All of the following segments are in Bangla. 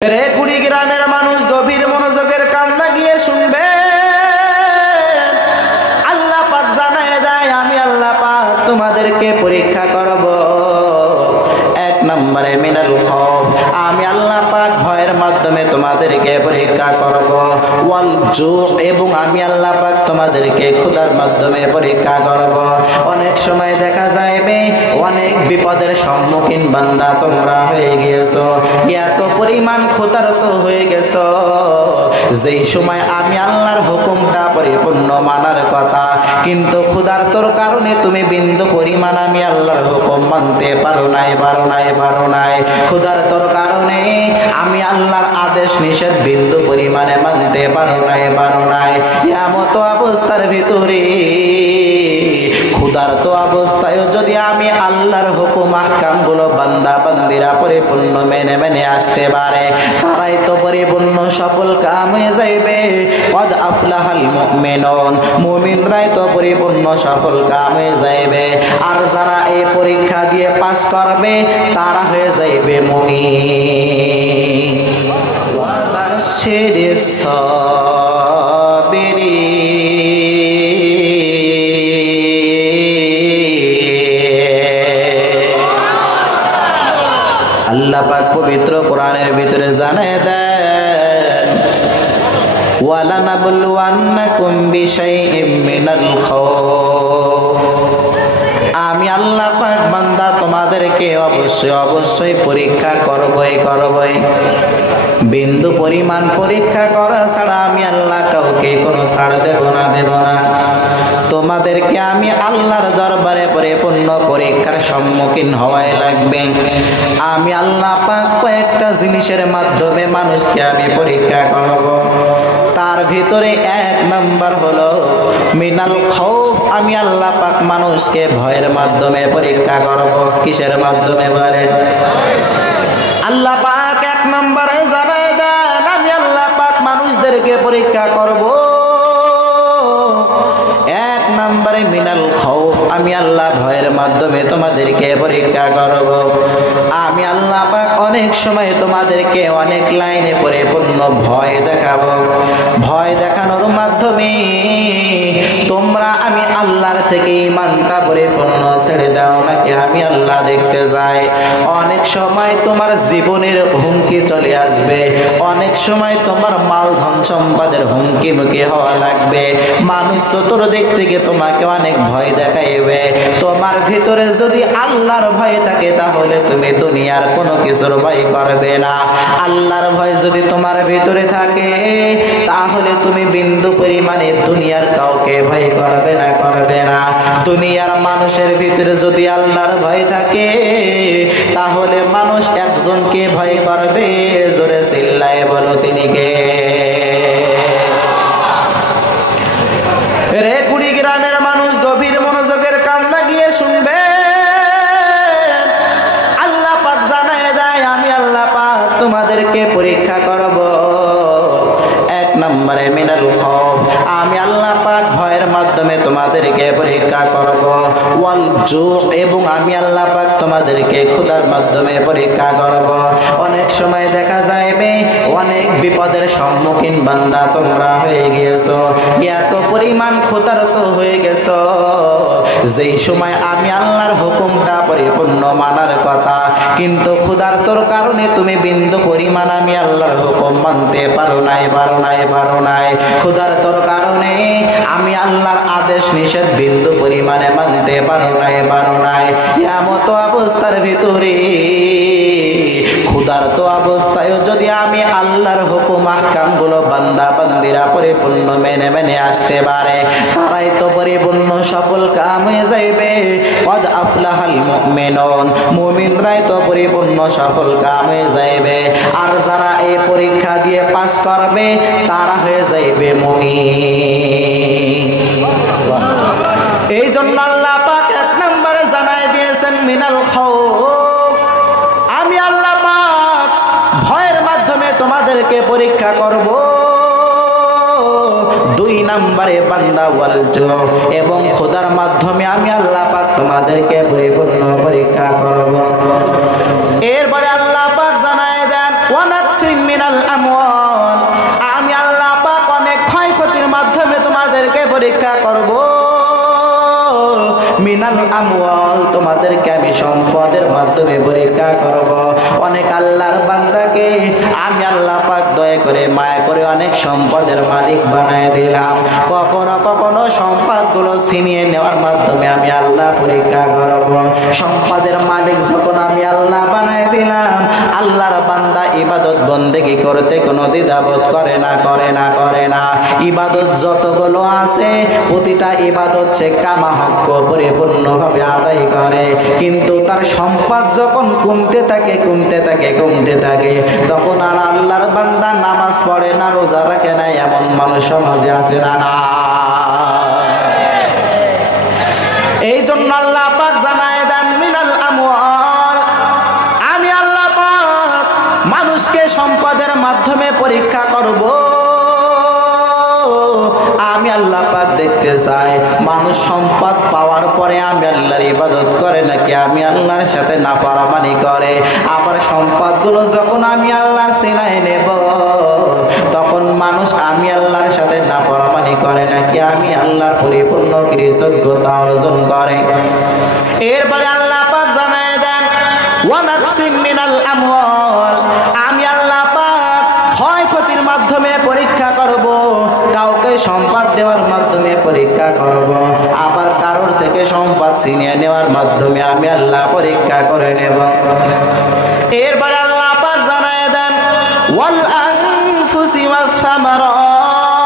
রে কুড়িগ্রামের মানুষ গভীর মনোযোগের কান লাগিয়ে শুনবে। আল্লাহ পাক জানায় দেয়, আমি আল্লাহ পাক তোমাদেরকে পরীক্ষা করব। এক নম্বরে মিনাল খৌফ, আমি আল্লাহ পাক ভয়ের মাধ্যমে তোমাদেরকে পরীক্ষা করব। ওয়াল জু, এবং আমি আল্লাহ পাক তোমাদেরকে ক্ষুধার মাধ্যমে পরীক্ষা করব। অনেক সময় দেখা যাবে অনেক বিপদের সম্মুখীন বান্দা তোমরা হয়ে গিয়েছো, এত পরিমাণ ক্ষুধার্ত হয়ে গেছো, যেই সময় আমি আল্লাহর হুকুমটা পরিপূর্ণ মানার কথা, কিন্তু ক্ষুধার্তর কারণে তুমি বিন্দু পরিমাণ আমি আল্লাহর হুকুম মানতে পারো নাই। ক্ষুধার্তর কারণে আমি আল্লাহর আদেশ নিষেধ বিন্দু পরিমাণে মানতে পারো নাই। এমত অবস্থার ভিতরে ক্ষুধার্ত অবস্থায় যদি আমি আল্লাহর হুকুম আহকামগুলো বান্দা বান্দিরা পরিপূর্ণ মেনে আসতে পারে, তারাই তো পরিপূর্ণ সফল কাম হয়ে যাইবে। কদ আফলাহাল মুমিনুন, মুমিনরাই তো পরিপূর্ণ সফল কাম হয়ে যাইবে। আর যারা এই পরীক্ষা দিয়ে পাস করবে তারা হয়ে যাইবে মুমিন। ওয়া বাশশিরিস সাবিরিন। আল্লাহ পাক পবিত্র কোরআনের ভিতরে জানায় দেন, ওয়ালানাবলুওয়ান্নাকুম বিশাইইম মিনাল খাউফ, আমি আল্লাহ পাক বান্দা তোমাদেরকে অবশ্যই পরীক্ষা করবই। বিন্দু পরিমাণ পরীক্ষা করা ছাড়া আমি আল্লাহ কাউকে কোনো ছাড় দেব না। তোমাদেরকে আমি আল্লাহর দরবারে পরিপূর্ণ পরীক্ষার সম্মুখীন হওয়াই লাগবে। আমি আল্লাহ পাক কয়েকটা জিনিসের মাধ্যমে মানুষকে আমি পরীক্ষা করব। তার ভিতরে এক নাম্বার হলো মিনাল খৌফ, আমি আল্লাহ পাক মানুষকে ভয়ের মাধ্যমে পরীক্ষা করব। কিসের মাধ্যমে বলেন? আল্লাহ পাক এক নম্বরে জানায় দেন, আমি আল্লাহ পাক মানুষদেরকে পরীক্ষা করব। এক নম্বরে মিনাল খৌফ, আমি আল্লাহ ভয়ের মাধ্যমে তোমাদেরকে পরীক্ষা করব। আমি আল্লাহ পাক অনেক সময় তোমাদেরকে অনেক লাইনে পরিপূর্ণ ভয় দেখাবো। ভয় দেখানোর মাধ্যমে তোমরা আমি আল্লাহর থেকে ঈমানটা পরিপূর্ণ ছেড়ে দাও নাকি আমি আল্লাহ দেখতে যাই। অনেক সময় তোমার জীবনের হুমকি চলে আসবে, অনেক সময় তোমার মাল ধন সম্পদের হুমকি মুখী হওয়া লাগবে। মানুষ চতুর্দিক থেকে তোমাকে অনেক ভয় দেখাইবে। তোমার ভিতরে যদি আল্লাহর ভয় থাকে তাহলে তুমি দুনিয়ার কোনো কিছুর ভয় করবে না। আল্লাহর ভয় যদি তোমার ভিতরে থাকে তাহলে তুমি বিন্দু পরিমাণে দুনিয়ার কাউকে ভয় করবে না। দুনিয়ার মানুষের ভিতরে যদি আল্লাহর ভয় থাকে তাহলে মানুষ একজনকে ভয় করবে। জোরে চিল্লায়ে বলো তিনি কে? রে কুড়িগ্রামের মানুষ গভীর মনোযোগের কান লাগিয়ে শুনবে। আল্লাহ পাক জানায় দেয়, আমি আল্লাহ পাক তোমাদেরকে পরীক্ষা করব। এক নম্বরে মিনাল খৌফ, আমি আল্লাহ পাক ভয়ের মাধ্যমে তোমাদেরকে পরীক্ষা করব। ওয়াল জু, এবং আমি আল্লাহ পাক তোমাদেরকে ক্ষুধার মাধ্যমে পরীক্ষা করব। অনেক সময় দেখা যাবে অনেক বিপদের সম্মুখীন বান্দা তোমরা হয়ে গিয়েছো, এত পরিমাণ ক্ষুধার্ত হয়ে গেছো, যেই সময় আমি আল্লাহর হুকুমটা পরিপূর্ণ মানার কথা, কিন্তু ক্ষুধার্তর কারণে তুমি বিন্দু পরিমাণ আমি আল্লাহর হুকুম মানতে পারো নাই। ক্ষুধার্তর কারণে আমি আল্লাহর আদেশ নিষেধ বিন্দু পরিমাণে মানতে পারো নাই। এমত অবস্থার ভিতরে ক্ষুধার্ত অবস্থায় যদি আমি আল্লাহর হুকুম আহকামগুলো বান্দা বান্দিরা পরিপূর্ণ মেনে আসতে পারে, তারাই তো পরিপূর্ণ সফল কাম হয়ে যাইবে। কদ আফলাহাল মুমিনুন, মুমিনরাই তো পরিপূর্ণ সফল কাম হয়ে যাইবে। আর যারা এই পরীক্ষা দিয়ে পাস করবে তারা হয়ে যাইবে মুমিন। এই জন্য আল্লাহ পাক এক নম্বরে জানায় দিয়েছেন মিনাল খাউফ, আমি আল্লাহ পাক ভয়ের মাধ্যমে তোমাদেরকে পরীক্ষা করব। দুই নম্বরে বান্দা ওয়াল জু, এবং খোদার মাধ্যমে আমি আল্লাহ পাক তোমাদেরকে পরিপূর্ণ পরীক্ষা করব। এরপরে আল্লাহ পাক জানায় দেন ওয়ানাকসিম মিনাল আমওয়াল, আমি আল্লাহ পাক অনেক ক্ষয়ক্ষতির মাধ্যমে তোমাদেরকে পরীক্ষা করব। মিনাল আমওয়াল, তোমাদেরকে আমি সম্পদের মাধ্যমে পরীক্ষা করব। অনেক আল্লাহর বান্দাকে আমি আল্লাহ পাক দয়া করে মায়া করে অনেক সম্পদের মালিক বানায় দিলাম। কখনো কখনো সম্পদগুলো ছিনিয়ে নেওয়ার মাধ্যমে আমি আল্লাহ পরীক্ষা করব। সম্পদের মালিক যখন আমি আল্লাহ বানায় দিলাম, আল্লাহর বান্দা ইবাদত বন্দেগি করতে কোনো দ্বিধাবোধ করে না। ইবাদত যতগুলো আছে প্রতিটা ইবাদত সে কামা হক পরিপূর্ণভাবে আদায় করে, কিন্তু তার সম্পদ যখন কমতে থাকে তখন আর আল্লাহর বান্দা নামাজ পড়ে না, রোজা রাখে না, এমন মানুষ সমাজে আছে না? এই জন্য আল্লাহ পাক জানায় দেন মিনাল আমওয়াল, আমি আল্লাহ পাক মানুষকে সম্পদের মাধ্যমে পরীক্ষা করব। আমি আল্লাহ পাক দেখতে চাই মানুষ সম্পদ পাওয়ার পরে আমি আল্লাহর ইবাদত করে নাকি আমি আল্লাহর সাথে নাফরমানি করে। আবার সম্পদগুলো যখন আমি আল্লাহ ছিনাই নেব তখন মানুষ আমি আল্লাহর সাথে নাফরমানি করে নাকি আমি আল্লাহর পরিপূর্ণ কৃতজ্ঞতা অর্জন করে। এরপরে আল্লাহ পাক জানায় দেন ওয়া নাকসিম মিনাল আমওয়াল, আমি আল্লাহ পাক ক্ষয়ক্ষতির মাধ্যমে পরীক্ষা করব, কাউকে সম্পদ দেওয়ার মাধ্যমে পরীক্ষা করব, আবার কারোর থেকে সম্পদ ছিনিয়ে নেওয়ার মাধ্যমে আমি আল্লাহ পরীক্ষা করে নেব। এরপরে আল্লাহ পাক জানায় দেন ওয়াল আনফুসি ওয়াস সামারাত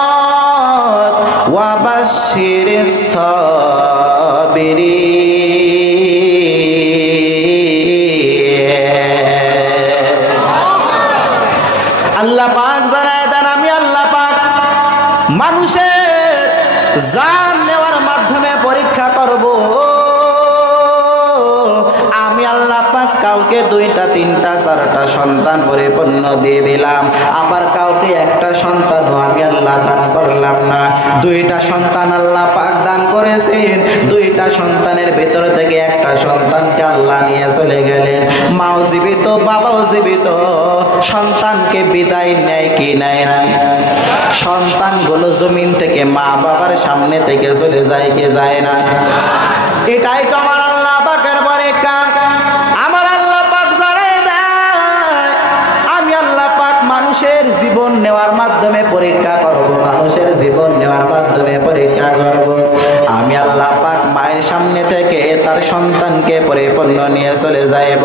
ওয়া বাশশিরিস সাবিরিন। আল্লাহ পাক জানায় দেন আমি আল্লাহ পাক মানুষের জান নেওয়ার মাধ্যমে পরীক্ষা করব। আমি আল্লাহ পাক কাউকে 2টা 3টা 4টা সন্তান পরিপূর্ণ দিয়ে দিলাম, আবার কাউকে একটা সন্তানও আমি আল্লাহ দান করলাম না। 2টা সন্তান আল্লাহ পাক দান করেছেন, 2টা সন্তানের ভেতর থেকে একটা সন্তানকে আল্লাহ নিয়ে চলে গেলেন। মাও জীবিত, বাবাও জীবিত, সন্তানকে বিদায় নেয় কি নেয় না? সন্তানগুলো জমিন থেকে মা বাবার সামনে থেকে চলে যায় কি যায় না? এটাই তো আমার আল্লাহ পাকের পরীক্ষা। আমার আল্লাহ পাক জানায় দেয় আমি আল্লাহ পাক মানুষের জীবন নেওয়ার মাধ্যমে পরীক্ষা করব, মানুষের জীবন নেওয়ার মাধ্যমে পরীক্ষা করব। আমি আল্লাহ পাক মায়ের সামনে থেকে তার সন্তানকে পরিপূর্ণ নিয়ে চলে যাইব,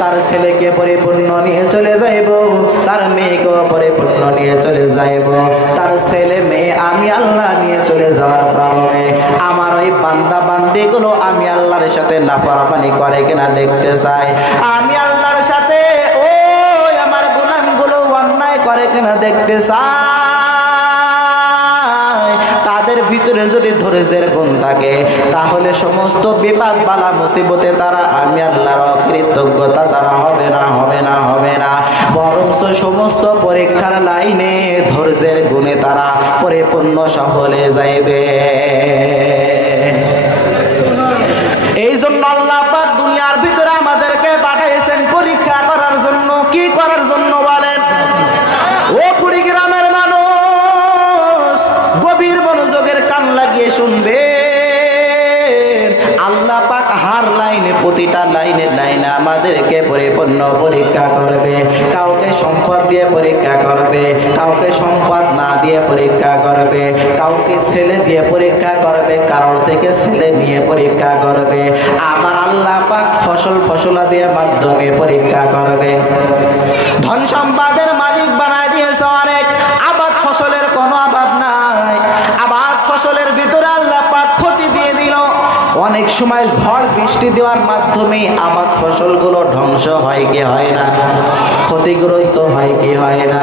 তার ছেলেকে পরিপূর্ণ নিয়ে চলে যাইব, তার মেয়েকেও পরিপূর্ণ নিয়ে চলে যাইব। তার ছেলে মেয়ে আমি আল্লাহ নিয়ে চলে যাওয়ার কারণে আমার ওই বান্দা বান্দিগুলো আমি আল্লাহর সাথে নাফরমানি করে কিনা দেখতে চাই। আমি আল্লাহর সাথে ওই আমার গোলামগুলো অন্যায় করে কিনা দেখতে চাই। তাদের ভিতরে যদি ধৈর্যের গুণ থাকে তাহলে সমস্ত বিপদ বালা মুসিবতে তারা আমি আল্লাহর অকৃতজ্ঞতা তারা হবে না, বরঞ্চ সমস্ত পরীক্ষার লাইনে ধৈর্যের গুণে তারা পরিপূর্ণ সফলে যাইবে। এই জন্য আল্লাহ পাক দুনিয়ার ভিতরে আমাদেরকে পাঠিয়েছেন পরীক্ষা করার জন্য। কি করার জন্য বলেন? ও কুড়িগ্রামের মানুষ গভীর মনোযোগের কান লাগিয়ে শুনবে। আল্লাহ পাক হার লাইনে প্রতিটা লাইনে আমাদেরকে পরিপূর্ণ পরীক্ষা করবে। কাউকে সম্পদ দিয়ে পরীক্ষা করবে, কাউকে সম্পদ না দিয়ে পরীক্ষা করবে, কাউকে ছেলে দিয়ে পরীক্ষা করবে, কারোর থেকে ছেলে নিয়ে পরীক্ষা করবে। আমার আল্লাহ পাক ফসলাদের মাধ্যমে পরীক্ষা করবে। ধন সম্পদের মালিক বানায় দিয়েছে অনেক, আবাদ ফসলের কোনো অভাব নাই। আবাদ ফসলের ভিতরে আল্লাহ পাক ক্ষতি দিয়ে দিল। অনেক সময় ঝড় বৃষ্টি দেওয়ার মাধ্যমে আবাদ ফসলগুলো ধ্বংস হয় কি হয় না? ক্ষতিগ্রস্ত হয় কি হয় না?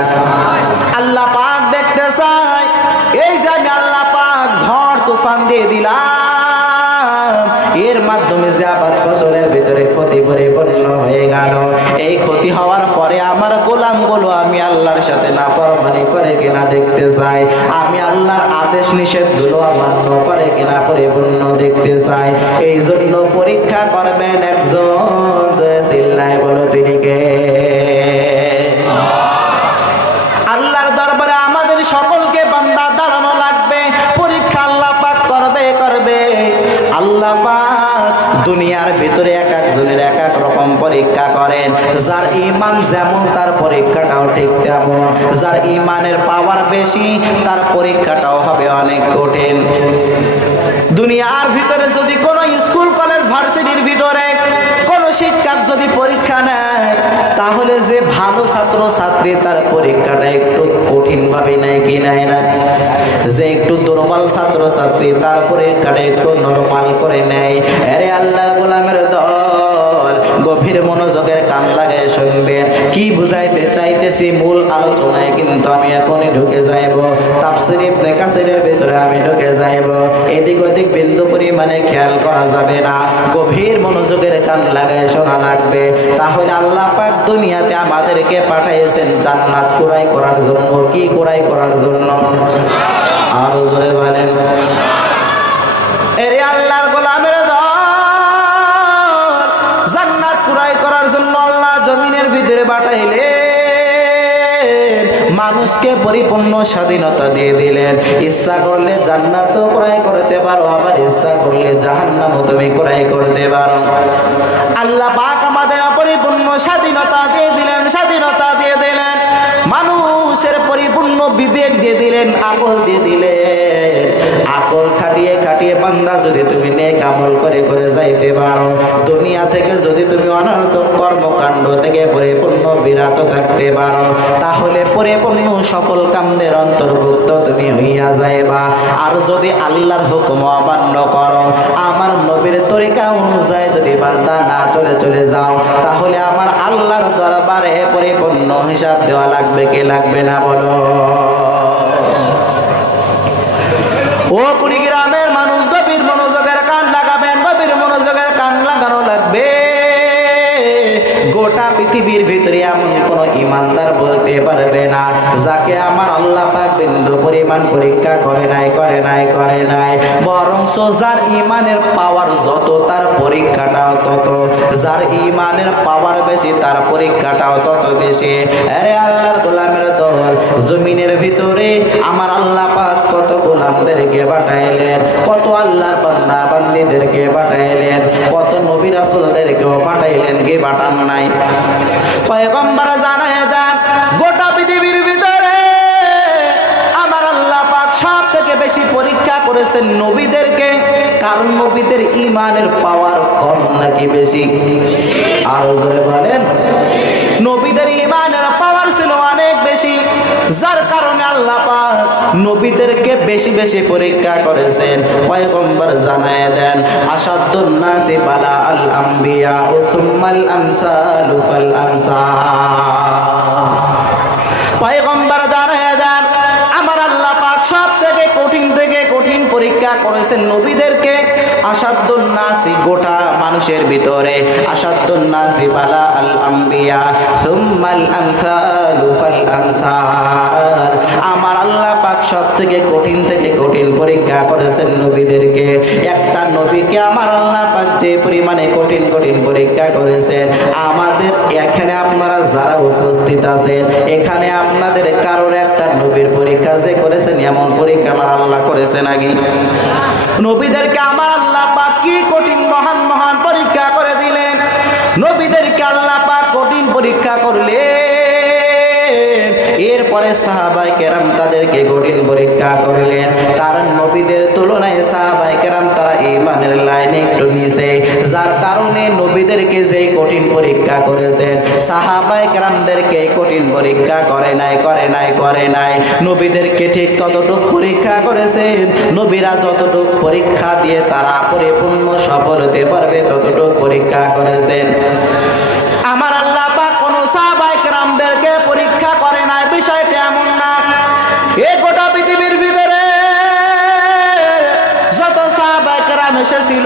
আল্লাহ পাক দেখতে চায় এই যে আমি আল্লাহ পাক ঝড় তুফান দিয়ে দিলাম, এর মাধ্যমে যে আবাদ ফসলের ভিতরে ক্ষতি পরিপূর্ণ হয়ে গেল, এই ক্ষতি হওয়ার পরে আমার গোলামগুলো আমি আল্লাহর সাথে নাফরমানি করে কিনা দেখতে চাই। আমি আল্লাহর আদেশ নিষেধগুলো অমান্য করে কিনা পরিপূর্ণ দেখতে চাই। এই জন্য পরীক্ষা করবেন একজন, চিল্লায় বলো তিনি কে? দুনিয়ার ভিতরে এক একজনের এক এক রকম পরীক্ষা করেন। যার ঈমান যেমন তার পরীক্ষাটাও ঠিক তেমন। যার ঈমানের পাওয়ার বেশি তার পরীক্ষাটাও হবে অনেক কঠিন। দুনিয়ার ভিতরে যদি কোনো স্কুল কলেজ ভার্সিটির ভিতরে কোনো শিক্ষক যদি পরীক্ষা নেয়, তাহলে যে ভালো ছাত্র ছাত্রী তার পরীক্ষাটা একটু কঠিন ভাবে নেয় কি নেয় না? যে একটু দুর্বল ছাত্র ছাত্রী তার পরীক্ষাটা একটু নরমাল করে নেয়। আরে আল্লাহর গোলামের দল, গভীর মনোযোগের কান লাগায় শুনবেন। কি বুঝাইতে চাইতেছি মূল আলোচনায় কিন্তু আমি এখনই ঢুকে যাইব। তাফসীর ইবনে কাসিরের ভিতরে আমি ঢুকে যাইব। এদিক ওদিক বিন্দু পরিমাণে খেয়াল করা যাবে না, গভীর মনোযোগের কান লাগায় শোনা লাগবে। তাহলে আল্লাহ পাক দুনিয়াতে আমাদেরকে পাঠিয়েছেন জান্নাত কুড়াই করার জন্য। কি কুড়াই করার জন্য? আরো জোরে বলেন। এরে আল্লাহর গোলামের দল, জান্নাত কুড়াই করার জন্য আল্লাহ জমিনের ভিতরে পাঠাইলেন। মানুষকে পরিপূর্ণ স্বাধীনতা দিয়ে দিলেন। ইচ্ছা করলে জান্নাতও ক্রয় করতে পারো, আবার ইচ্ছা করলে জাহান্নামও তুমি ক্রয় করতে পারো। আল্লাহ পাক আমাদের পরিপূর্ণ স্বাধীনতা দিয়ে দিলেন, স্বাধীনতা দিয়ে দিলেন। মানুষের পরিপূর্ণ বিবেক দিয়ে দিলেন, আকল দিয়ে দিলেন। আকল খাটিয়ে খাটিয়ে বান্দা যদি তুমি নেক আমল করে করে যাইতে পারো, দুনিয়া থেকে যদি তুমি অনর্থক কর্মকাণ্ড থেকে পরিপূর্ণ বিরত থাকতে পারো, তাহলে পরিপূর্ণ সফল কামদের অন্তর্ভুক্ত তুমি হইয়া যাইবা। আর যদি আল্লাহর হুকুম অমান্য করো, আমার নবীর তরিকা অনুযায়ী যদি বান্দা না চলে যাও, তাহলে আমার আল্লাহর দরবারে পরিপূর্ণ হিসাব দেওয়া লাগবে কি লাগবে না বলো? ও কুড়িগ্রামের মানুষ, গভীর মনোযোগের কান লাগাবেন, গভীর মনোযোগের কান লাগানো লাগবে। গোটা পৃথিবীর ভিতরে এমন কোন ইমানদার বলতে পারবে না যাকে আমার আল্লাহ পাক বিন্দু পরিমাণ পরীক্ষা করে নাই। বরং যার ইমানের পাওয়ার যত তার পরীক্ষাটাও তত। যার ইমানের পাওয়ার বেশি তার পরীক্ষাটাও তত বেশি। আরে আল্লাহর গোলামের দল, জমিনের ভিতরে আমার আল্লাহ পাক কত গোলামদেরকে পাঠাইলেন, কত আল্লাহর বান্দা বান্দীদেরকে পাঠাইলেন, কত নবী রাসূলদেরকেও পাঠাইলেন, কে পাঠান নাই? পয়গম্বর জানায় দেন, গোটা পৃথিবীর ভিতরে আমার আল্লাহ পাক সব থেকে বেশি পরীক্ষা করেছেন নবীদেরকে। কারণ নবীদের ঈমানের পাওয়ার কম নাকি বেশি? আরো জোরে বলেন। নবীদের ঈমানের পাওয়ার ছিল অনেক বেশি, যার কারণে আল্লাহ পাক নবীদেরকে বেশি বেশি পরীক্ষা করেছেন। পয়গম্বর জানায় দেন, আসাদুন নাসি বালা আল আম্বিয়া ও সুম্মাল আমসালু ফাল আমসাল। পয়গম্বর জানায় দেন, আমার আল্লাহ পাক সব থেকে কঠিন পরীক্ষা করেছেন নবীদেরকে। আসাদুন নাসি, গোটা মানুষের ভিতরে আসাদুন নাসি বালা আল আম্বিয়া সুম্মাল আমসালু ফাল আমসাল। আমার আল্লাহ পাক সব থেকে কঠিন পরীক্ষা করেছেন নবীদেরকে। একটা নবীকে আমার আল্লাহ পাক যে পরিমাণে কঠিন পরীক্ষা করেছেন, আমাদের এখানে আপনারা যারা উপস্থিত আছেন, এখানে আপনাদের কারোর একটা নবীর পরীক্ষা যে করেছেন এমন পরীক্ষা আমার আল্লাহ করেছেন আগে? নবীদেরকে আমার আল্লাহ পাক কি কঠিন মহান পরীক্ষা করে দিলেন। নবীদেরকে আল্লাহ পাক কঠিন পরীক্ষা করলেন। এরপরে সাহাবায়ে কেরাম তাদেরকে কঠিন পরীক্ষা করলেন। কারণ নবীদের তুলনায় সাহাবায়ে কেরাম তারা ঈমানের লাইনে একটু নিচে, যার কারণে নবীদেরকে যে কঠিন পরীক্ষা করেছেন, সাহাবায়ে কেরামদেরকে কঠিন পরীক্ষা করে নাই। নবীদেরকে ঠিক ততটুক পরীক্ষা করেছেন। নবীরা যতটুক পরীক্ষা দিয়ে তারা পরিপূর্ণ সফল হতে পারবে ততটুক পরীক্ষা করেছেন। আমার আল্লাহ পাক কোন সাহাবায়ে কেরামদেরকে পরীক্ষা করে নাই, বিষয়টা এমন না। এই গোটা পৃথিবীর ভিতরে যত সাহাবায়ে কেরাম এসেছিল,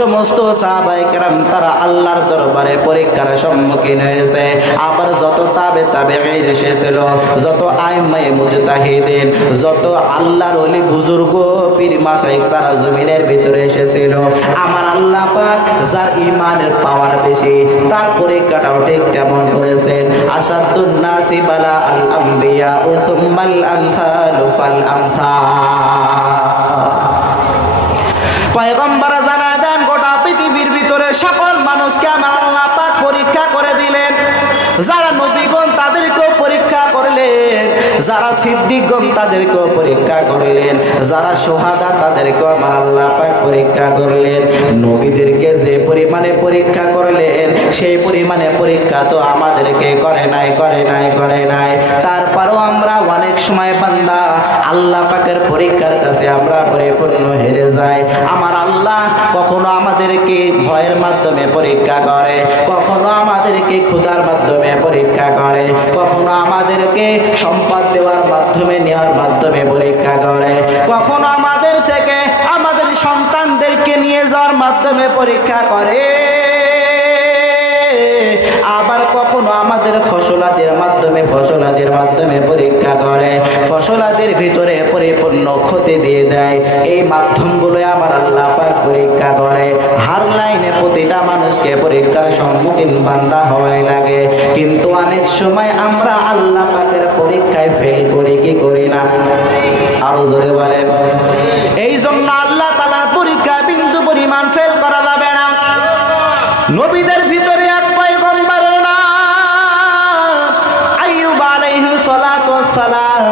সমস্ত সাহাবায়ে কেরাম তারা আল্লাহর দরবারে পরীক্ষার সম্মুখীন হয়েছে। আবার যত তাবেঈন এসেছিল, যত আইম্মায়ে মুজতাহিদিন, যত আল্লাহর ওলি বুজুর্গ পীর মাশায়েখ তারা জমিনের ভিতরে এসেছিল। আমার আল্লাহ পাক যার ঈমানের পাওয়ার বেশি তার পরীক্ষাটাও ঠিক তেমন করেছেন। আসাদুন নাসি বালা আল আম্বিয়া ও সুম্মাল আমসালু ফাল আমসাল। পয়গম্বর জানায় দেন, গোটা পৃথিবীর যারা সিদ্দিকগণ তাদেরকেও পরীক্ষা করলেন, যারা সোহাদা তাদেরকেও আমার আল্লাহ পাক পরীক্ষা করলেন। নবীদেরকে যে পরিমাণে পরীক্ষা করলেন সেই পরিমাণে পরীক্ষা তো আমাদেরকে করে নাই। তারপরও আমরা অনেক সময় বান্দা আল্লাহ পাকের পরীক্ষার কাছে আমরা পরিপূর্ণ হেরে যাই। আমার আল্লাহ কখনো আমাদেরকে ভয়ের মাধ্যমে পরীক্ষা করে, কখনো আমাদেরকে ক্ষুধার মাধ্যমে পরীক্ষা করে, কখনো আমাদেরকে সম্পদ দেওয়ার মাধ্যমে নেওয়ার মাধ্যমে পরীক্ষা করে, কখনো আমাদের থেকে আমাদের সন্তানদেরকে নিয়ে যাওয়ার মাধ্যমে পরীক্ষা করে, আবার কখনো আমাদের ফসলাদির মাধ্যমে পরীক্ষা করে, ফসলাদির ভিতরে পরিপূর্ণ ক্ষতি দিয়ে দেয়। এই মাধ্যমগুলো আমার আল্লাহ পাক পরীক্ষা করে। হার লাইনে প্রতিটা মানুষকে পরীক্ষার সম্মুখীন বান্দা হওয়াই লাগে, কিন্তু অনেক সময় আমরা আল্লাহ পাকের পরীক্ষায় ফেল করি কি করি না? আরো জোরে বলেন। এই জন্য আল্লাহ তাআলার পরীক্ষায় বিন্দু পরিমাণ ফেল করা যাবে না। নবীদের ভিতরে এক পয়গম্বরের নাম আইয়ুব আলাইহিস সালাতু ওয়াস সালাম।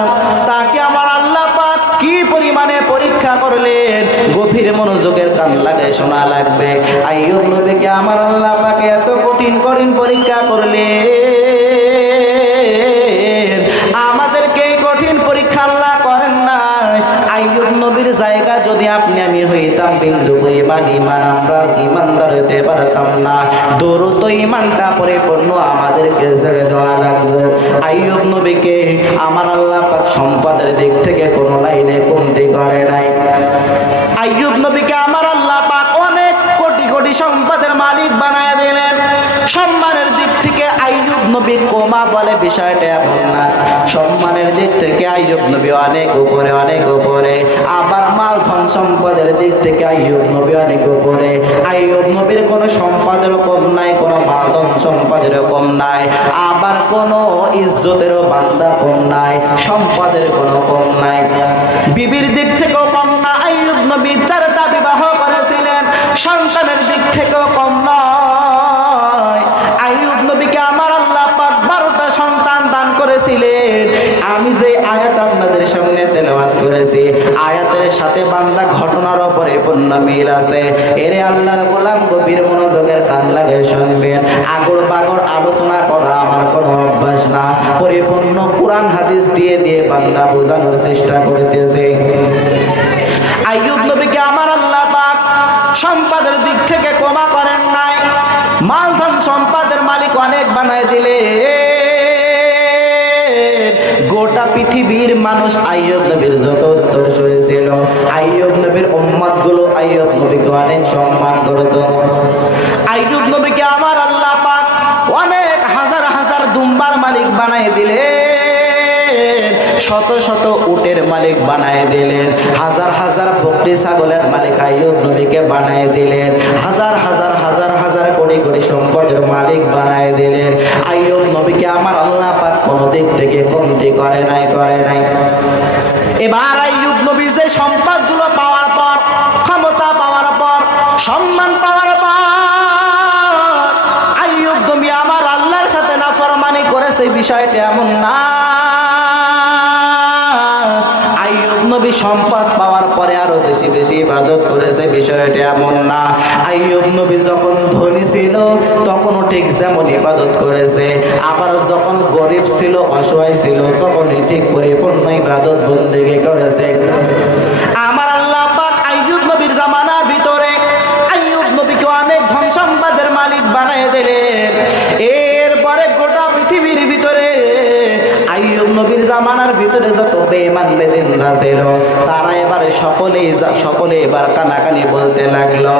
তাকে আমার আল্লাহ পাক কি পরিমাণে পরীক্ষা করলেন, গভীর মনোযোগের কান লাগায় শোনা লাগবে। আইয়ুব নবীকে আমার আল্লাহ পাক এত কঠিন পরীক্ষা করলেন, আমাদেরকে এই কঠিন পরীক্ষা আল্লাহ করেন নাই। আইয়ুব নবীর জায়গা যদি আপনি আমি হইতাম, বিন্দু পরিমাণ ঈমান আমরা ঈমানদার হতে পারতাম না। দ্রুত ঈমানটা পরিপূর্ণ আমাদেরকে ছেড়ে দেওয়া লাগলো। আইয়ুব নবীকে আমার আল্লাহ পাক সম্পদের দিক থেকে কোনো লাইনে কমতি করে নাই। আইয়ুব নবীকে আমার আল্লাহ পাক অনেক কোটি কোটি সম্পদের মালিক বানায় দিলেন। সম্মানের দিক থেকে আইয়ুব নবী কোমা বলে বিষয়টা এমন না। সম্মানের দিক থেকে আইয়ুব নবী অনেক উপরে, আবার মাল ধন সম্পদের দিক থেকে আইয়ুব নবী অনেক উপরে। আইয়ুব নবীর কোনো সম্পদেরও কম নাই, কোনো মাল ধন সম্পদেরও কম নাই, আবার কোনো ইজ্জতেরও বান্দা কম নাই, সম্পদের কোনো কম নাই, বিবির দিক থেকেও কম না। আইয়ুব নবী 4টা বিবাহ করেছিলেন, সন্তানের দিক থেকেও কম নয়। আইয়ুব নবীকে আমার আল্লাহ পাক 12টা সন্তান দান করেছিলেন। আমি যে আয়াত আপনাদের সামনে তেলাওয়াত করেছি, আয়াতের সাথে বান্দা ঘটনারও পরিপূর্ণ মিল আছে। এরে আল্লাহর গোলাম গভীর মনোযোগের কান লাগিয়ে শুনবেন। আগর বাগর আলোচনা করা আমার কোনো অভ্যাস না, পরিপূর্ণ কোরআন হাদিস দিয়ে বান্দা বোঝানোর চেষ্টা করতেছে। আইয়ুব নবীকে আমার আল্লাহ পাক সম্পদের দিক থেকে ক্ষমা করেন নাই, মালধন সম্পদের মালিক অনেক বানায় দিলে। গোটা পৃথিবীর মানুষ আইয়ুব নবীর যত উত্তরসূরি ছিল, আইয়ুব নবীর উম্মত গুলো আইয়ুব নবীকে অনেক সম্মান করত। আইয়ুব নবীকে আমার আল্লাহ পাক অনেক হাজার হাজার দুম্বার মালিক বানায় দিলেন, শত শত উটের মালিক বানায় দিলেন, হাজার হাজার বকরি ছাগলের মালিক আইয়ুব নবীকে বানায় দিলেন, হাজার হাজার হাজার হাজার কোটি কোটি সম্পদের মালিক বানায় দিলেন। আইয়ুব নবীকে আমার আল্লাহ পাক কোন দিক থেকে কমতি করে নাই। এবার আইয়ুব নবী যে সম্পদগুলো পাওয়ার পর, ক্ষমতা পাওয়ার পর, সম্মান পাওয়ার পর, আইয়ুব নবী আমার আল্লাহর সাথে নাফরমানি করেছে বিষয়টা এমন না। আইয়ুব নবী সম্পদ পাওয়ার পরে আরো বেশি বেশি ইবাদত করেছে বিষয়টা এমন না। আইয়ুব নবী যখন ধনী ছিল তখনও ঠিক যেমন ইবাদত করেছে, আবার যখন গরিব ছিল অসহায় ছিল তখনই ঠিক পরিপূর্ণ ইবাদত বন্দেগী করেছে। আমার আল্লাহ পাক আইয়ুব নবীর জামানার ভিতরে আইয়ুব নবীকে অনেক ধন সম্পদের মালিক বানিয়ে দিলেন। এরপরে গোটা পৃথিবীর ভিতরে আইয়ুব নবীর জামানার ভিতরে যত বেঈমান বেদিনরা ছিল তারা এবারে সকলে এবার কানাকানি বলতে লাগলো,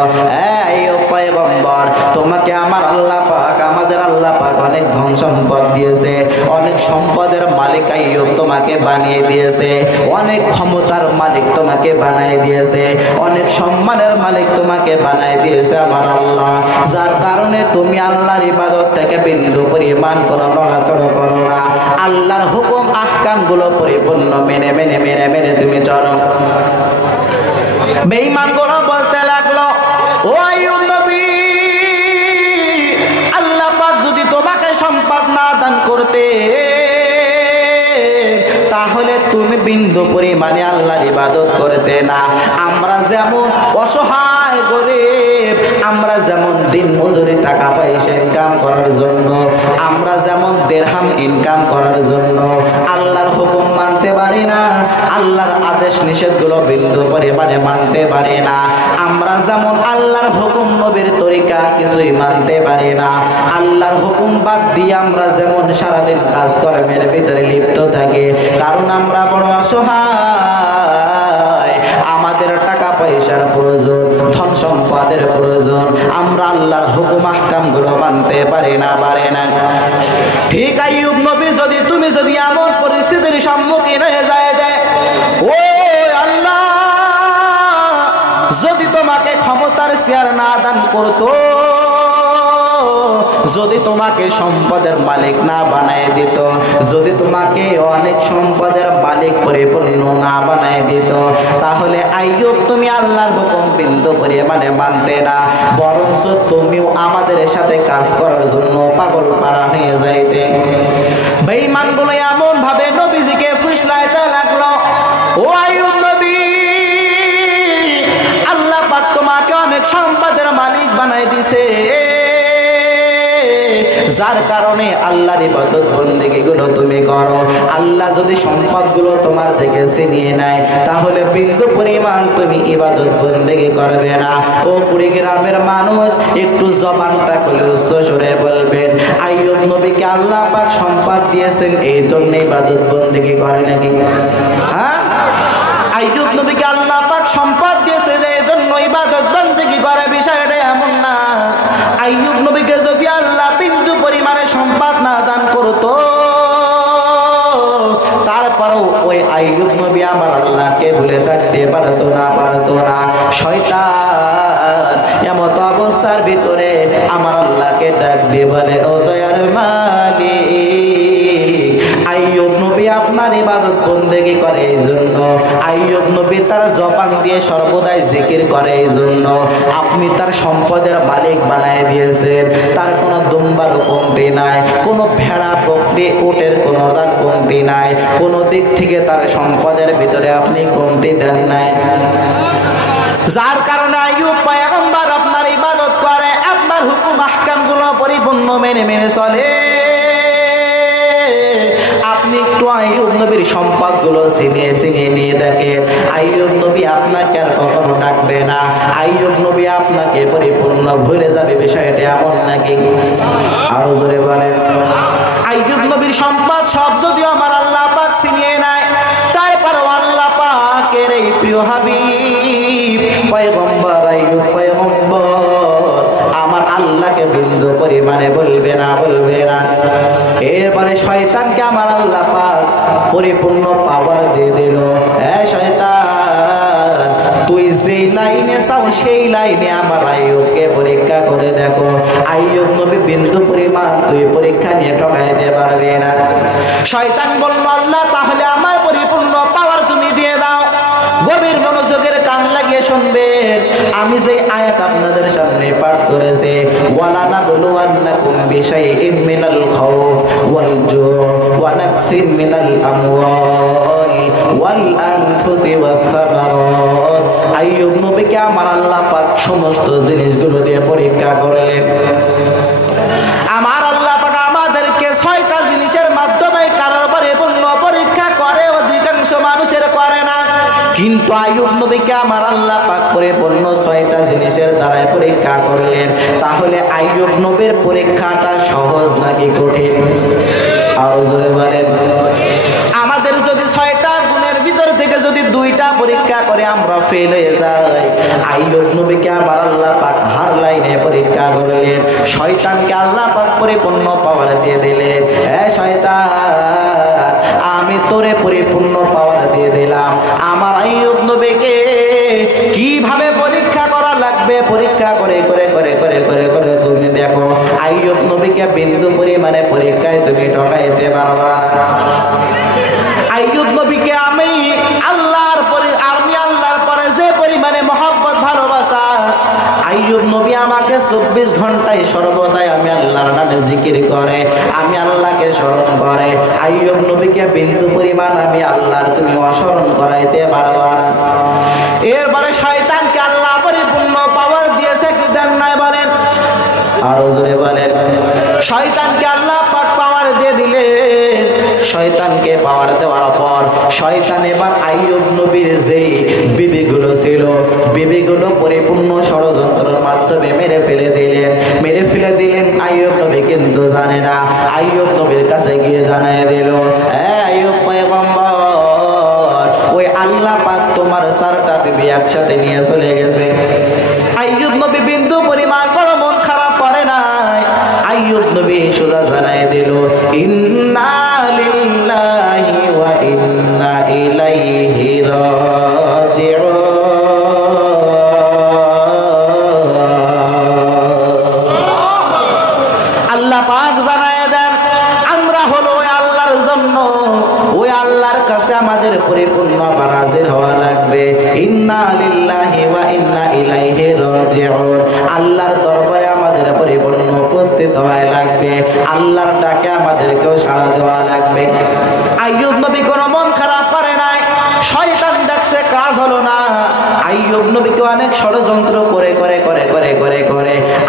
আইয়ুব পয়গম্বর, তোমাকে আমার আল্লাহ পাক, আমাদের আল্লাহ পাক অনেক ধন সম্পদ দিয়েছে, অনেক সম্পদের মালিক আইয়ুব তোমাকে বানিয়ে দিয়েছে, অনেক ক্ষমতার মালিক তোমাকে বানিয়ে দিয়েছে, অনেক সম্মানের মালিক তোমাকে বানিয়ে দিয়েছে আমার আল্লাহ, যার কারণে তুমি আল্লাহর ইবাদত থেকে বিন্দু পরিমাণ কোনো নড়াচড়া করো না, আল্লাহর হুকুম আহকাম গুলো পরিপূর্ণ মেনে মেনে মেনে মেনে তুমি চলো। বেঈমান গুলো বলতে লাগলো, ও আইয়ুব নবী, আল্লাহ পাক যদি তোমাকে সম্পদ না দান করতে তাহলে তুমি বিন্দু পরিমাণে আল্লাহর ইবাদত করতে না। আমরা যেমন অসহায় গরিব, আমরা যেমন দিন মজুরি টাকা পয়সা ইনকাম করার জন্য, আমরা যেমন দিরহাম ইনকাম করার জন্য আল্লাহর হুকুম মানতে পারি না, আল্লাহর আদেশ নিষেধগুলো বিন্দু পরিমাণে মানতে পারি না, আমরা যেমন আল্লাহর হুকুম নবীর তরিকা কিছুই মানতে পারি না, আল্লাহর হুকুম বাদ দিয়ে আমরা যেমন সারাদিন কাজকর্মের ভিতরে লিপ্ত থাকি, কারণ আমরা বড় অসহায়, আমাদের টাকা পয়সার প্রয়োজন, ধন সম্পদের প্রয়োজন, আমরা আল্লাহর হুকুম আহকামগুলো মানতে পারি না। ঠিক আইয়ুব নবী তুমি যদি এমন পরিস্থিতির সম্মুখীন হয়ে যায় যে ও আল্লাহ যদি তোমাকে ক্ষমতার চেয়ার না দান করতো, যদি তোমাকে সম্পদের মালিক না বানায় দিত, যদি তোমাকে অনেক সম্পদের মালিক পরিপূর্ণ না বানায় দিত, তাহলে আইয়ুব তুমি আল্লাহর হুকুম বিন্দু পরিমাণে মানতে না, বরঞ্চ তুমিও আমাদের সাথে কাজ করার জন্য পাগল পারা হয়ে যাইতে। বেঈমানগুলো এমন ভাবে নবীজিকে ফুসলাইতে লাগলো, ও আইয়ুব নবী, আল্লাহ পাক তোমাকে অনেক সম্পদের মালিক বানায় দিছে, যার কারণে আল্লাহর ইবাদত বন্দেগী গুলো তুমি করো। আল্লাহ যদি সম্পদগুলো তোমার থেকে ছিনিয়ে নেয়, তাহলে বিন্দু পরিমাণ তুমি ইবাদত বন্দেগী করবে না। ও কুড়িগ্রামের মানুষ, একটু জবানটা খুলে উচ্চ সুরে বলবেন, আইয়ুব নবীকে আল্লাহ পাক সম্পদ দিয়েছেন, এই জন্য ইবাদত বন্দেগী করে নাকি? হ্যাঁ, আইয়ুব নবীকে আল্লাহ পাক সম্পদ দিয়েছে যে এই জন্য ইবাদত বন্দেগী করে, বিষয়টা এমন না। আইয়ুব নবীকে যদি আল্লাহ বিন্দু পরিমাণে সম্পদ না দান করতো, তারপরেও ওই আইয়ুব নবী আমার আল্লাহকে ভুলে থাকতে পারতো না। শয়তান এমত অবস্থার ভিতরে আমার আল্লাহকে ডাক দিয়ে বলে, ও দয়ার মালিক, আইয়ুব নবী আপনার ইবাদত বন্দেগী করে এই জন্য, আইয়ুব নবী তার জবান দিয়ে সর্বদাই জিকির করে এই জন্য আপনি তার সম্পদের মালিক বানায় দিয়েছেন। তার কোনো দুম্বারও কমতি নাই, কোনো ভেড়া বকরি উটের কোনো তার কমতি নাই, কোনো দিক থেকে তার সম্পদের ভিতরে আপনি কমতি দেন নাই। যার কারণে আইয়ুব পয়গম্বর আপনার ইবাদত করে, আপনার হুকুম আহকামগুলো পরিপূর্ণ মেনে চলে। আপনি একটু আইয়ুব নবীর সম্পদগুলো ছিনিয়ে নিয়ে দেখেন, আইয়ুব নবী আপনাকে আর কখনো ডাকবে না, আইয়ুব নবী আপনাকে পরিপূর্ণ ভুলে যাবে। বিষয়টা এমন নাকি? আরো জোরে বলেন। আইয়ুব নবীর সম্পদ সব যদিও আমার আল্লাহ পাক ছিনিয়ে নেয়, তারপরও আল্লাহ পাকের এই প্রিয় হাবিব পয়গম্বর আইয়ুব পয়গম্বর আমার আল্লাহকে বিন্দু পরিমাণে বলবে না। এরপরে শয়তানকে আমার আল্লাহ পাক পরিপূর্ণ পাওয়ার দিয়ে দিল। শয়তান, তুই যেই লাইনে চাও সেই লাইনে আমার আইয়ুবকে পরীক্ষা করে দেখো। আইয়ুব নবী বিন্দু পরিমাণ তুই পরীক্ষা নিয়ে ঠকাইতে পারবে না। শয়তান বলল, আল্লাহ তাহলে আমার পরিপূর্ণ পাওয়ার তুমি দিয়ে দাও। গভীর মনোযোগের কান লাগিয়ে শুনবেন, আমি যে আয়াত আপনাদের সামনে পাঠ করেছি, ওয়ালা নাবলুওয়ান্নাকুম বিশাইইন মিনাল খাউফ ওয়াল জু' ওয়া নাকসিম মিনাল আমওয়াল ওয়াল আনফুসি ওয়াস সামারাত। আইয়ুব নবীকে আমার আল্লাহ পাক সমস্ত জিনিসগুলো দিয়ে পরীক্ষা করলেন। আমার আল্লাহ পাক আমাদেরকে 6টা জিনিসের মাধ্যমে কারোর পরিপূর্ণ পরীক্ষা করে, অধিকাংশ মানুষের করে না। কিন্তু আইয়ুব নবীকে আমার আল্লাহ পাক পরিপূর্ণ 6টা জিনিসের দ্বারাই পরীক্ষা করলেন। তাহলে আইয়ুব নবীর পরীক্ষাটা সহজ নাকি কঠিন? আরো জোরে বলেন। আমাদের যদি 6টা গুণের ভিতর থেকে যদি 2টা পরীক্ষা করে আমরা ফেল হয়ে যাই, আইয়ুব নবীকে আমার আল্লাহ পাক হার লাইনে পরীক্ষা করলেন। শয়তানকে আল্লাহ পাক পরিপূর্ণ পাওয়ার দিয়ে দিলেন। শয়তান, আমি তোরে পরিপূর্ণ পাওয়ার দিয়ে দিলাম, আমার আইয়ুব নবীকে কিভাবে পরীক্ষা করা লাগবে পরীক্ষা করে করে করে করে করে করে তুমি দেখো। আইয়ুব নবীকে বিন্দু পরিমাণে পরীক্ষায় তুমি ঠকাইতে পারবা না। আইয়ুব নবীকে আমি আল্লাহর পরে যে পরিমাণে মহব্বত ভালোবাসা, আইয়ুব নবী আমাকে 24 ঘন্টায় সর্বদাই আমি আল্লাহর নামে জিকির করে, আমি আল্লাহকে স্মরণ করে। আইয়ুব নবীকে বিন্দু পরিমাণ আমি আল্লাহর তুমি অস্মরণ করাইতে পারবা না। এরপরে শয়তানকে আল্লাহ পরিপূর্ণ পাওয়ার দিয়েছে কি দেন নাই বলেন? আরো জোরে বলেন। শয়তানকে আল্লাহ পাক পাওয়ার দিয়ে দিলেন। শয়তানকে পাওয়ার দেওয়ার পর শয়তান এবার আইয়ুব নবীর যেই বিবিগুলো ছিল, বিবিগুলো পরিপূর্ণ ষড়যন্ত্রের মাধ্যমে মেরে ফেলে দিলেন। আইয়ুব নবী কিন্তু জানে না। আইয়ুব নবীর কাছে গিয়ে জানায় দিল, আইয়ুব পয়গম্বর, ওই আল্লাহ পাক তোমার 4টা বিবি একসাথে নিয়ে চলে গেছে। আইয়ুব নবী বিন্দু পরিমাণ কোনো মন খারাপ করে নাই। আইয়ুব নবী সোজা জানায় দিল, ইন্না লিল্লাহি ওয়া ইন্না ইলাইহি রাজিউন। আল্লাহ পাক জানায় দেন, আমরা হলো ওই আল্লাহর জন্য, ওই আল্লাহর কাছে আমাদের পরিপূর্ণ আবার হাজির হওয়া লাগবে। ইন্না লিল্লাহি ওয়া ইন্না ইলাইহি রাজিউন। আল্লাহর দরবারে আমাদের পরিপূর্ণ উপস্থিত হওয়া লাগবে। আল্লাহর ডাকে আমাদেরকেও সাড়া দেওয়া লাগবে। আইয়ুব নবী কোনো মন খারাপ করে নাই। শয়তান দেখছে কাজ হলো না। আইয়ুব নবীকে অনেক ষড়যন্ত্র করে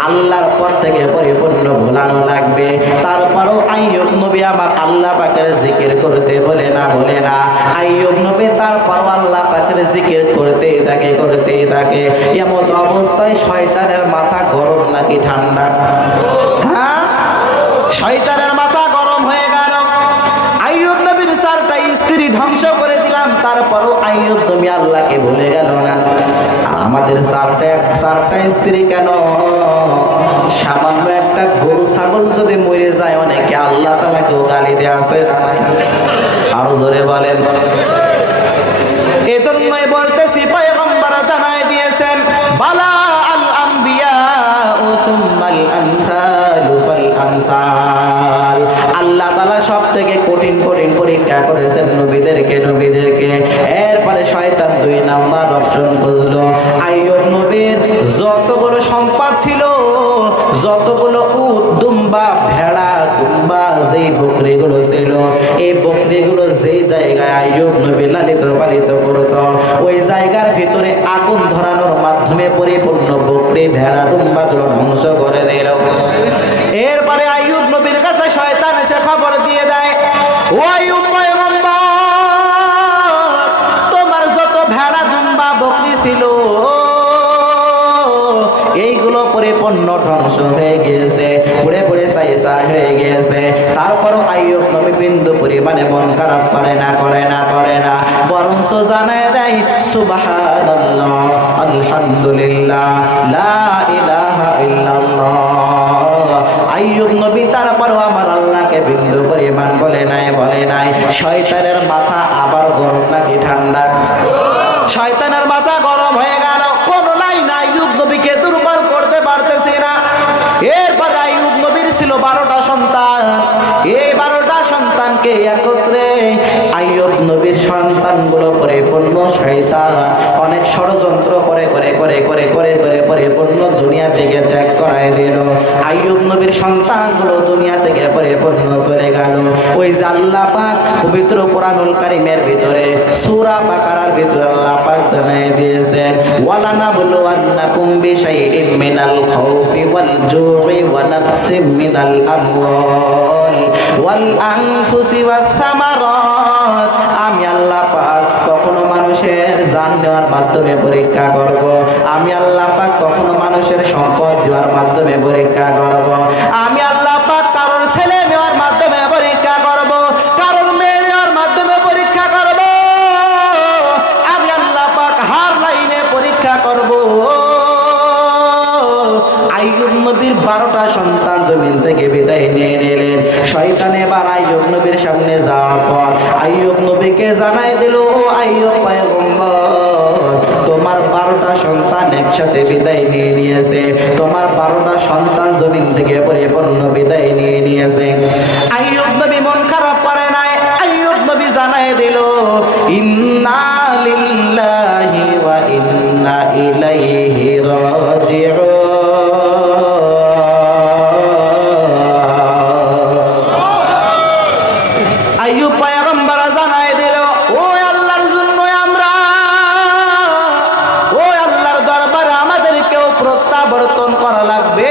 আল্লাহর পথ থেকে পরিপূর্ণ ভোলানো লাগবে। তারপরও আইয়ুব নবী আমার আল্লাহ পাকের জিকির করতে বলে না। আইয়ুব নবী তারপর আল্লাহ পাকের জিকির করতেই থাকে। এমন অবস্থায় শয়তানের মাথা গরম নাকি ঠান্ডা? হ্যাঁ, শয়তানের মাথা গরম হয়ে গেল। আইয়ুব নবীর 4টা স্ত্রী ধ্বংস করে দিলাম, তারপরও আইয়ুব নবী আল্লাহকে ভুলে গেল না। আমাদের 4টা স্ত্রী কেন, সামান্য একটা গরু ছাগল যদি মরে যায় অনেকে আল্লাহ তাআলাকেও গালি দেয়া আছে। আরো জোরে বলেন। এজন্যই বলতেছি পয়গম্বর জানায় দিয়েছেন, বালা আল আম্বিয়া ও সুম্মাল আমসালু ফাল আমসাল। আল্লাহ তাআলা সবথেকে কঠিন পরীক্ষা করেছেন নবীদেরকে। এরপরে শয়তান 2 নাম্বার অপশন খুঁজলো। আইয়ুব নবীর যতগুলো সম্পদ ছিল, যতগুলো উট, দুম্বা, ভেড়া, দুম্বা, যেই বকরিগুলো ছিল, এই বকরিগুলো যেই জায়গায় আইয়ুব নবী লালিত পালিত করত, ওই জায়গার ভিতরে আগুন ধরানোর মাধ্যমে পরিপূর্ণ বকরি, ভেড়া, দুম্বাগুলো ধ্বংস করে দিল। এরপরে আইয়ুব নবীর কাছে শয়তান এসে খবর দিয়ে দেয়, ও আইয়ুব পয়গম্বর, তোমার যত ভেড়া, দুম্বা, বকরি ছিল এইগুলো পরিপূর্ণ ধ্বংস হয়ে গিয়েছে, পুড়ে ছাই হয়ে গিয়েছে। তারপরও আইয়ুব নবী বিন্দু পরিমাণে মন খারাপ করে না, বরঞ্চ জানায় দেয় সুবহানাল্লাহ, আলহামদুলিল্লাহ, লা ইলাহা ইল্লাল্লাহ। আইয়ুব নবী তারপরও আমার আল্লাহকে বিন্দু পরিমাণ বলে নাই। শয়তানের মাথা আবার গরম নাকি ঠান্ডা? শয়তানের মাথা গরম হয়ে গেল। কোন লাইন আইয়ুব নবীকে দুর্বল করতে পারতেছি না। এরপর আইয়ুব নবীর ছিল 12টা সন্তান। এই 12টা সন্তানকে একত্রে আইয়ুব নবীর সন্তানগুলো পরিপূর্ণ শয়তান অনেক ষড়যন্ত্র করে পরিপূর্ণ দুনিয়া থেকে ত্যাগ করায় দিল। আইয়ুব নবীর সন্তানগুলো দুনিয়া থেকে পরিপূর্ণ চলে গেল। ওই যে আল্লাহ পাক পবিত্র কোরআনুল কারীমের ভিতরে সূরা বাকারার ভিতরে আল্লাহ পাক জানিয়ে দিয়েছেন, ওয়ালানাবলুওয়ান্নাকুম বিশাইইম মিনাল খাউফি ওয়াল জু'i ওয়া নাকসিম মিনাল আমওয়াল ওয়াল আনফুসি ওয়াস সামারাত। আমি আল্লাহ পাক কখনো মানুষের জান দেওয়ার মাধ্যমে পরীক্ষা করব। আমি আল্লাহ পাক কখনো মানুষের সম্পদ দেওয়ার মাধ্যমে পরীক্ষা করব। আমি আল্লাহ পাক কারোর ছেলে নেওয়ার মাধ্যমে পরীক্ষা করব, কারোর মেয়ে নেওয়ার মাধ্যমে পরীক্ষা করব। আমি আল্লাহ পাক হার লাইনে পরীক্ষা করব। আইয়ুব নবীর 12টা সন্তান জমিন থেকে বিদায় নিয়ে নিলেন। শয়তান এবার আইয়ুব নবীর সামনে যাওয়ার পর আইয়ুব নবীকে জানাই দিল, ও আইয়ুব পয়গম্বর, তোমার 12টা সন্তান একসাথে বিদায় নিয়ে নিয়েছে। তোমার 12টা সন্তান জমিন থেকে পরিপূর্ণ বিদায় নিয়ে নিয়েছে। আইয়ুব নবী মন খারাপ করে নাই। আইয়ুব নবী জানাই দিল, ইন্না লিল্লাহি ওয়া ইন্না ইলাইহি রাজিউন। আইয়ুব পয়গম্বর জানাই দিল, ও আল্লাহর জন্য আমরা ও আল্লাহর দরবারে আমাদেরকেও প্রত্যাবর্তন করা লাগবে,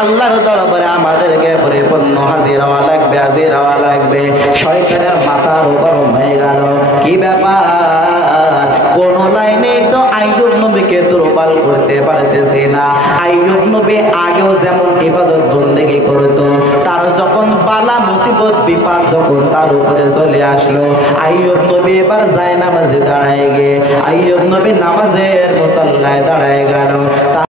আল্লাহর দরবারে আমাদেরকে পরিপূর্ণ হাজির হওয়া লাগবে, হাজির হওয়া লাগবে। শয়তানের মাথার গরম হয়ে গেল, কি ব্যাপার, কোন লাইনে তো আইয়ুব নবীকে দুর্বল করতে পারতেছি না। আইয়ুব নবী আগেও যেমন ইবাদত বন্দেগী করতো, তার যখন বালা মুসিবত বিপদ যখন তার উপরে চলে আসলো, আইয়ুব নবী এবার যায় নামাজে দাঁড়ায় গে, আইয়ুব নবী নামাজের মুসল্লায় দাঁড়ায় গেল।